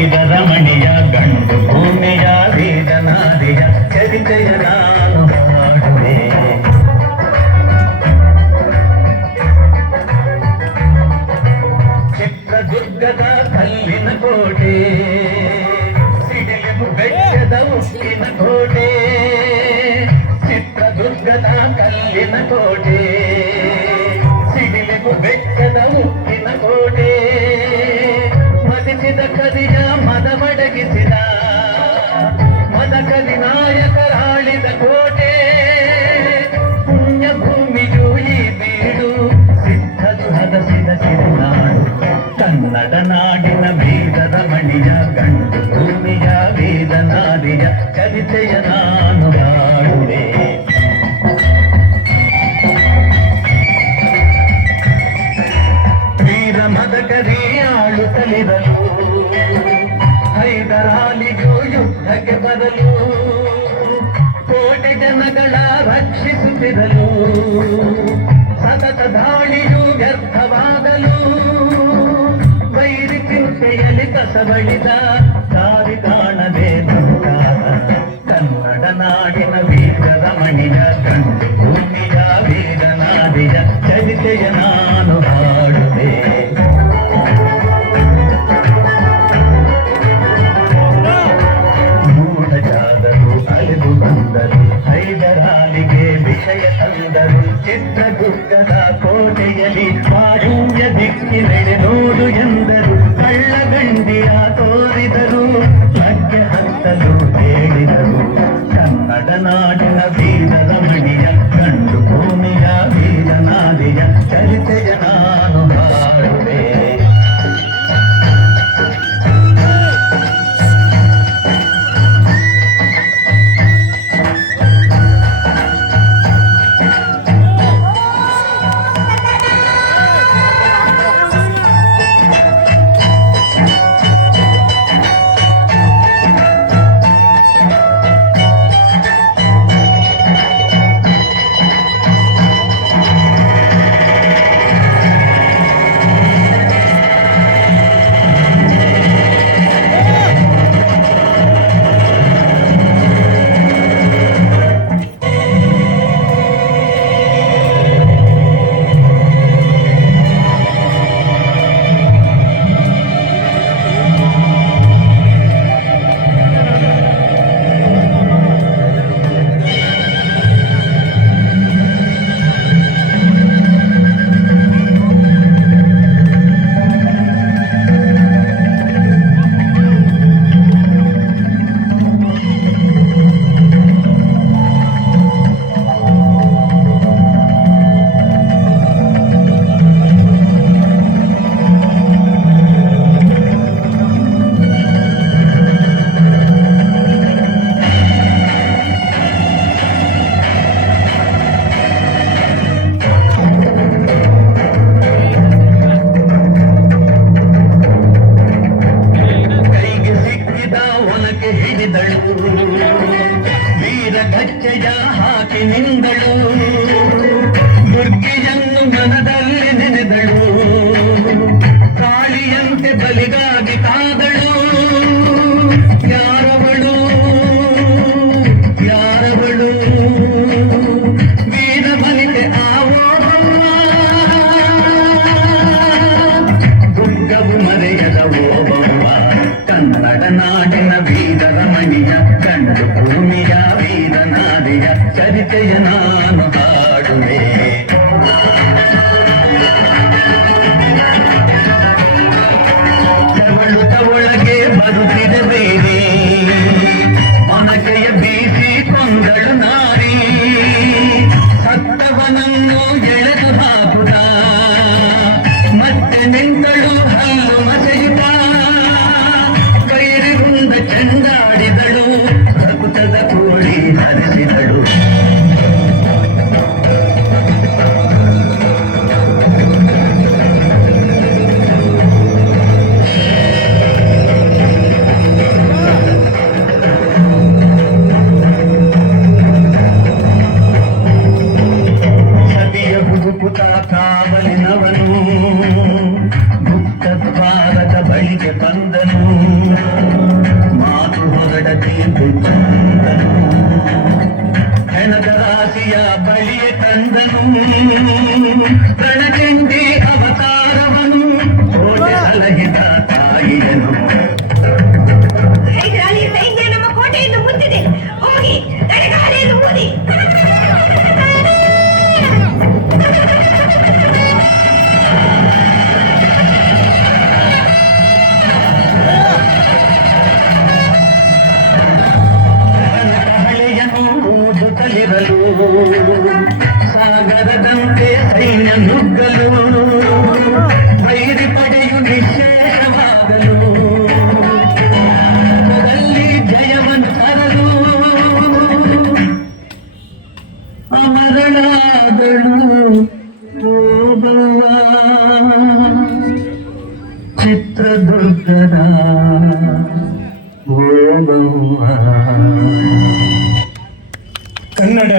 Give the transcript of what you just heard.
ವೀರರಮಣಿಯ ಗಂಡು ಭೂಮಿಯ ವೇದನಾದಿಯ ಚರಿತೆಯ ನಾನು ಹಾಡುವೆ. ಚಿತ್ರದುರ್ಗದ ಕಲ್ಲಿನ ಕೋಟೆ, ಸಿಡಿಲು ಬೆಟ್ಟದ ಉಕ್ಕಿನ ಕೋಟೆ, ಚಿತ್ರದುರ್ಗದ ಕಲ್ಲಿನ ಕೋಟೆ, ಸಿಡಿಲು ಬೆಟ್ಟದ ಉಕ್ಕಿನ ಕೋಟೆ, ಮದಿಸಿದ ಕದಿಯ ಮದವಡಗಿಸಿದ ಮದಕಲಿ ನಾಯಕರಾಳಿದ ಕೋಟೆ, ಪುಣ್ಯ ಭೂಮಿಯು ಈ ಬೀಡು ಸಿದ್ಧದು ಹದಸಿದ ಸಿರಿನಾಡು, ಕನ್ನಡ ನಾಡಿನ ವೀರರಮಣಿಯ ಗಂಡು ಭೂಮಿಯ ವೇದನಾದಿಯ ಚರಿತೆಯ ನಾನು ಹಾಡುವೆ. ವೀರ ಮದಕರಿ ಆಳುತ್ತಲಿರಲು, ಹೈದರಾಲಿಗೂ ಯುದ್ಧಕ್ಕೆ ಬರಲು, ಕೋಟೆ ಜನಗಳ ರಕ್ಷಿಸುತ್ತಿರಲು, ಸತತ ದಾಳಿಯು ವ್ಯರ್ಥವಾಗಲು, ವೈರಿ ಚಿಂತೆಯಲ್ಲಿ ಕಸಬಳಿದ ದಾರಿ ಕಾಣದೆ ದುಃಖಾದ, ಕನ್ನಡ ನಾಡಿನ ವೀರರಮಣಿಯ ಗಂಡು ಭೂಮಿಯ ವೇದನಾದಿಯ ಚರಿತೆಯ ನಾನು ಹಾಡುವೆ. ಮೂಢಜಾದರು ಅಲೆದು ಬಂದರು, ಹೈದರಾಲಿಗೆ ವಿಷಯ ತಂದರು, ಚಿತ್ರದುರ್ಗದ ಕೋಟೆಯಲ್ಲಿ ವಾಯುವ್ಯ ದಿಕ್ಕಿನೆಡೆ ನೋಡು ಎಂದರು, ಕಳ್ಳಗಂಡಿಯ ತೋರಿದರು, ಲಗ್ಗೆ ಹತ್ತಲು ಹೇಳಿದರು, ಕನ್ನಡ ನಾಡಿನ ವೀರರಮಣಿಯ ಗಂಡು ಭೂಮಿಯ ವೀರನಾದಿಯ ಚರಿತೆಯ ನಾನು ಹಾಡುವೆ. ವೀರಗಚ್ಚೆಯ ಹಾಕಿ ನಿಂದಳು, ದುರ್ಗಿಯನ್ನು ಮನದಲ್ಲಿ ನೆನೆದಳು, ಕಾಳಿಯಂತೆ ಬಲಿಗಾಗಿ ಕಾದಳು, ಯಾರವಳು ಯಾರವಳು ವೀರಬಲಿತೆ ಆವೋಬವ್ವ, ದುರ್ಗವು ಮರೆಯದ ಓಬವ್ವ, ಕನ್ನಡ ನಾಡಿನ ವೀರರಮಣಿಯ ಗಂಡು ಭೂಮಿಯ ವೇದನಾದಿಯ ಚರಿತೆಯ ನಾನು ಹಾಡುವೆ. ಒಳಗೆ ಬರುತ್ತಿದೆ ಬೇರೆ ಒನಕೆಯ ಬೀಸಿ ಕೊಂದಳು ನಾರಿ, ಸತ್ತವನನ್ನು ಎಳೆದು ಹಾಕುತ್ತ ಮತ್ತೆ ನಿಂತಳು ಹಲ್ಲು ಮಸೆಯುತ್ತ, ಕೈರಿರುಂದ ಚೆಂಡಾಡಿದಳು, ಪ್ರಕುತದ ಕೋಳಿ ಹರಿಸಿದಳು, ಹೈದರಾಲಿ ಸೈನ್ಯ ನಮ್ಮ ಕೋಟೆಯನ್ನು ಮುತ್ತಿದೆ. ಹೋಗಿ ತಡೆಗಾಲೆಯನ್ನು ಊದಿ. ಹಳೆಯನ್ನು ಊದುತ್ತಲಿರಲು ಸಾಗರದಂತೆ ಸೈನ್ಯ ನುಗ್ಗಲು ವೈರಿ ಪಡೆಯು ನಿಶ್ಚೇಷವಾಗಲು ಯುದ್ಧದಲ್ಲಿ ಜಯವನ್ನು ತರಲು ಅಮರನಾದಳು ಓಬವ್ವ ಚಿತ್ರದುರ್ಗದ ಓಬವ್ವ. ಕನ್ನಡ